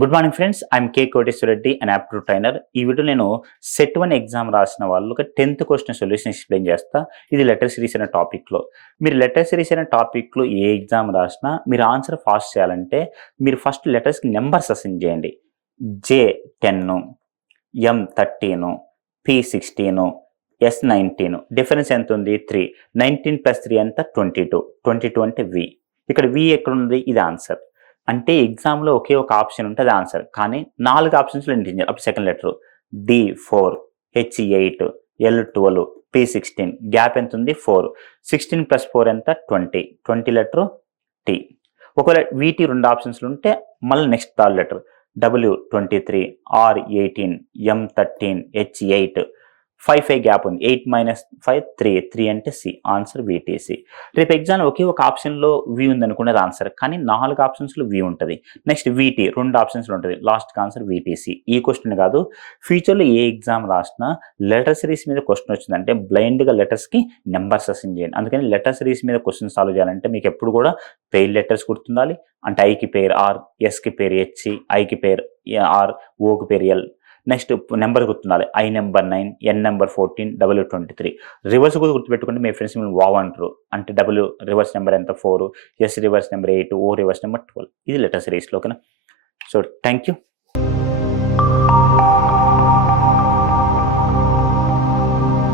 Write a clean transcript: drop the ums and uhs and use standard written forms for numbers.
Good morning friends, I'm K Koteswara Reddy and aptitude trainer. ఈ video నేను set 1 exam రాసిన వాళ్ళకి 10th క్వశ్చన్ సొల్యూషన్ ఎక్స్ప్లెయిన్ చేస్తా. ఇది లెటర్ సిరీస్ అనే టాపిక్లో. మీరు లెటర్ సిరీస్ అనే టాపిక్లో ఏ ఎగ్జామ్ రాసినా మీరు ఆన్సర్ ఫాస్ట్ చేయాలంటే మీరు ఫస్ట్ లెటర్స్కి నెంబర్స్ అసైన్ చేయండి. J10, M13, P16, S19. Difference ఎంత ఉంది? 3. 19 + 3 ఎంత? 22. 22 అంటే V. ఇక్కడ V ఎక్కడ ఉంది? ఇది ఆన్సర్. అంటే ఎగ్జామ్లో ఒకే ఒక ఆప్షన్ ఉంటే అది ఆన్సర్, కానీ 4 ఆప్షన్స్లో ఇంటించారు. అప్పుడు second letter D4, H8, L12, P16. Gap ఎంత ఉంది? 4. 16 + 4 ఎంత? 20. 20 లెటర్ T. ఒకవేళ వీటి 2 ఆప్షన్స్లు ఉంటే మళ్ళీ next third letter W23, R18, M13, H8. 5 gap ఉంది. 8 - 5 3. 3 అంటే సి. Answer VTC. రేపు ఎగ్జామ్ ఒకే ఒక ఆప్షన్లో వి ఉంది అనుకునేది ఆన్సర్, కానీ 4 ఆప్షన్స్లో వి ఉంటుంది. నెక్స్ట్ VT 2 ఆప్షన్స్లో ఉంటుంది. లాస్ట్కి ఆన్సర్ VTC. ఈ క్వశ్చన్ కాదు, ఫ్యూచర్లో ఏ ఎగ్జామ్ రాసినా లెటర్ సిరీస్ మీద క్వశ్చన్ వచ్చిందంటే బ్లైండ్గా లెటర్స్కి నెంబర్స్ అసైన్ చేయండి. అందుకని లెటర్ సిరీస్ మీద క్వశ్చన్ సాల్వ్ చేయాలంటే మీకు ఎప్పుడు కూడా పెయిర్ లెటర్స్ గుర్తుండాలి. అంటే ఐకి పేరు R, ఎస్కి పేరు H, ఐకి పేరు R, ఓకి పేరు L. నెక్స్ట్ నెంబర్ గుర్తుండాలి. I number 9, N number 14, W23. Reverse కూడా గుర్తుపెట్టుకుంటే మీ ఫ్రెండ్స్ మిమ్మల్ని వావ్ అంటారు. అంటే W రివర్స్ నెంబర్ ఎంత? 4, S reverse number 8, O reverse number 12. ఇది లెటర్ సిరీస్లో. ఓకేనా? So thank you.